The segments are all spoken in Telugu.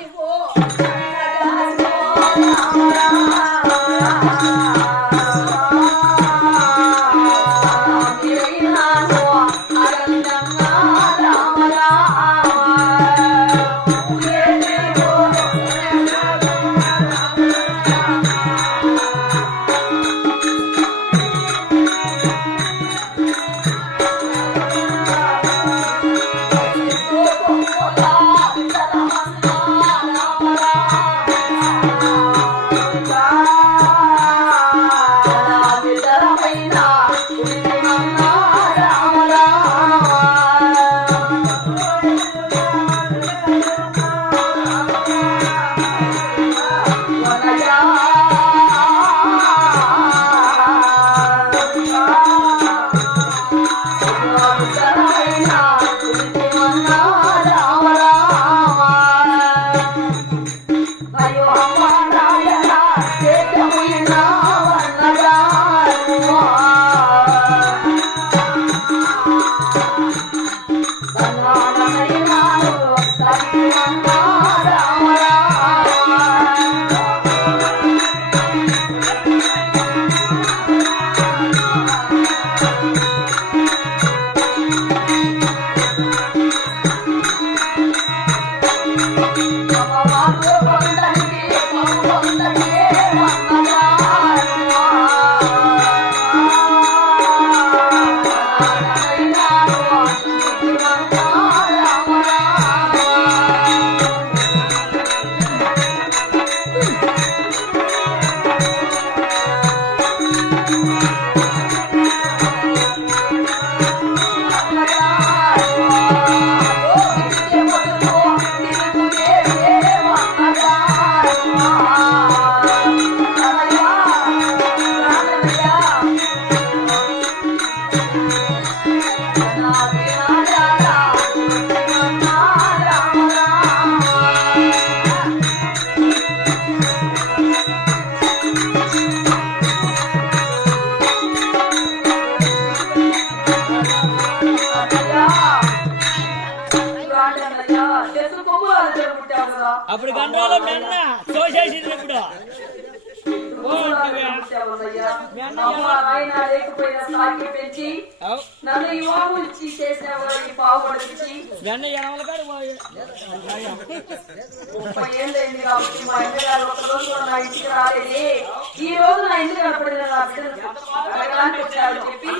Igor! అప్పుడు గండ్రాలో మెండ తోసేసింది ఇప్పుడు. ఇచ్చి చేసిన ఈ. ముప్పై కాబట్టి మా ఒక రోజు నా ఇంటికి రాలేదు. ఈ రోజు నా ఇంటికి కనపడిన నా బిడ్డను అడగడానికి వచ్చారు చెప్పి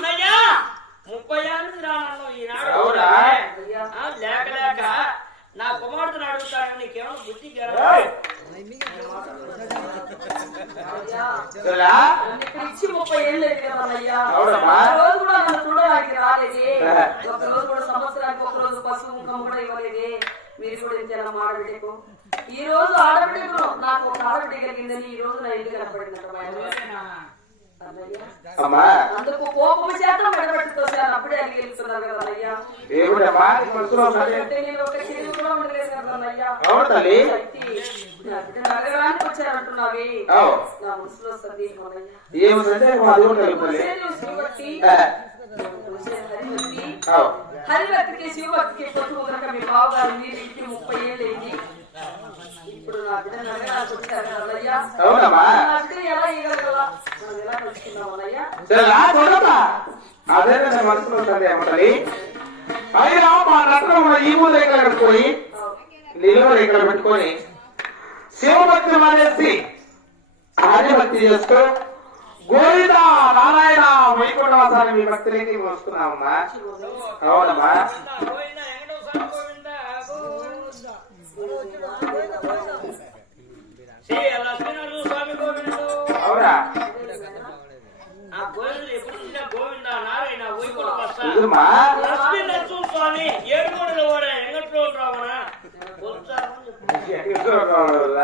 సరేనా? ఇచ్చి ముప్పై ఏళ్ళు అయింది కదా అయ్యా అవునమ్మా. ఒక రోజు కూడా నన్ను చూడడానికి రాలేదే. ఒక రోజు కూడా సంవత్సరానికి ఒక రోజు పసుపు ముఖం కూడా ఇవ్వలేదే. మీరు కూడా ఇంతేనా ఆడబిడ్డకు? ఈ రోజు ఆడబిడ్డకు నాకు ఒక ఆడబిడ్డ కలిగిందని ఈ రోజు నా కనపడిందట అందుకు కోపం చేత మెడబెట్టుకొచ్చాను అప్పుడే అడిగి వెళ్తున్నారు కదా అయ్యా ఏమిటమ్మా? నీ మనసులో ఉన్నది? అంటే నేను ఒక ఉండలేదు కదా అన్నయ్య. హరిభక్తికి శివభక్తికి మీ బావగారు ముప్పై ఇప్పుడు నా బిడ్డను అడగడానికి వచ్చారు అవునమ్మా. నా బిడ్డ ఎలా ఇవ్వగలరా మనం ఎలా అన్నయ్య అదే మనసులో తల్లి పైగా మా రత్నంలో ఈ మూల ఇక్కడ పోయి నిలువ ఇక్కడ పెట్టుకొని శివభక్తి మానేసి ఆర్యభక్తి చేస్తూ గోవింద నారాయణ వైకుంఠవాసాన్ని మీ భక్తులకి వస్తున్నామమ్మా అవునమ్మా అవునా? గోవిందా నారాయణ వైకుంఠ స్వామి ఎంగట్లో రావణ వాళ్ళు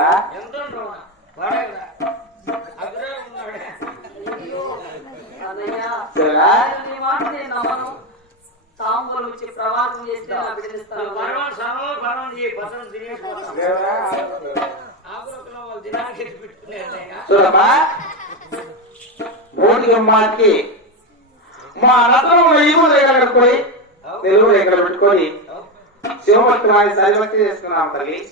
మా అనంతరం ఈ మూల పోయి పెట్టుకొని శివభక్తి సరిభక్తి చేసుకున్నాం తల్లి.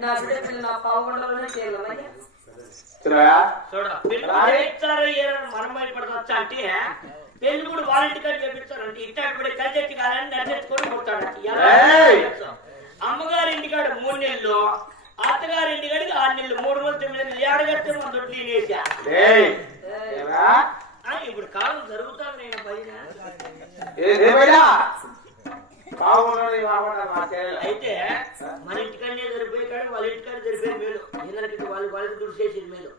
నా బిడ్డ నా పావుగొండలోనే చేయాలయ్యా పెళ్ళి కూడా ఇట్టాడు కాదని! అమ్మగారి ఇంటికాడ మూడు నెలలు అత్తగారి ఇంటికాడికి ఆరు నెలలు మూడు రోజులు తొమ్మిది నెలలు ఏడగట్టే మన దొడ్డు తినేసా ఏయ్, ఏమా? ఇప్పుడు కాలం జరుగుతాను నేను పైన అయితే మన ఇంటికనే సరిపోయి కానీ వాళ్ళ ఇంటికాడ సరిపోయి మేలు ఎందుకంటే వాళ్ళు వాళ్ళకి దుడి చేసేది మేలు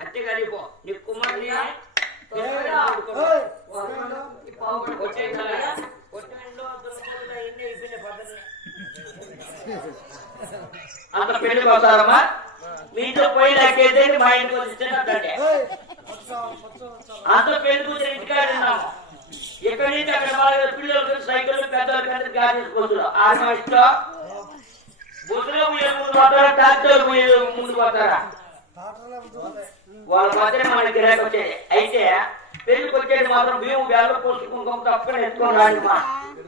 అంతే కానీ పో నీ కుమారుని వచ్చే అంత పెళ్ళికి వస్తారమ్మా మీతో పోయి నాకైతే మా ఇంటికి వచ్చి అంత పెళ్ళి కూతురు ఇంటికాడ ఉన్నాము ఎక్కడి నుంచి అక్కడ వాళ్ళ పిల్లలకు సైకిల్ పెద్దలకు అందరికి గాడి పోతున్నారు ఆ మా ఇష్టం? బుద్ధులో పోయే ముందు పోతారా ట్రాక్టర్ పోయే ముందు పోతారా వాళ్ళ మాత్రమే మన గిరాకీ వచ్చేది. అయితే పెళ్ళికి వచ్చేది మాత్రం మేము వేల పోసుకుంటాం తప్పని ఎత్తుకొని రాండి మా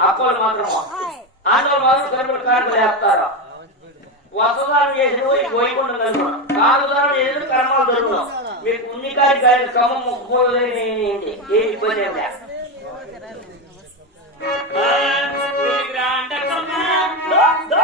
అప్పలు మాత్రము ఆడవాళ్ళు మాత్రం కరువులు కారణం వేస్తారు. వసదానం చేసిన పోయి పోయకుండా కలుగుతాం కాలుదానం చేసిన కర్మాలు జరుగుతాం మీకు ఉన్ని కాడి క్రమం మొక్కుకోలేని ఏం ఏ ఇబ్బంది ఏం Hans, granda comando,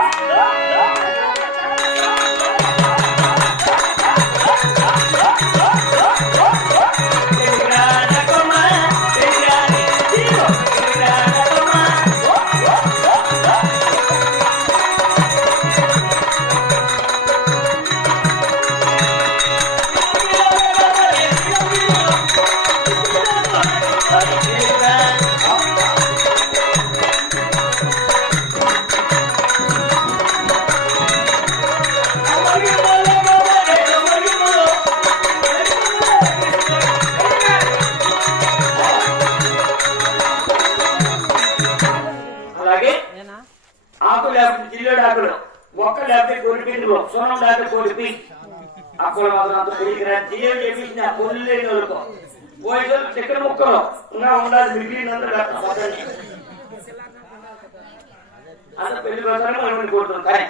సోనం లేకపోతే కోడి పిండి అప్పుడు మాత్రం అంత పెరిగిరా జిల్లేడు చేపించిన పొల్లు లేని వాళ్ళకు పోయి చక్కెర ముక్కలు ఇంకా ఉండాలి మిగిలినంత అంత పెళ్ళి కోసం మనం కొడుతున్నాం కానీ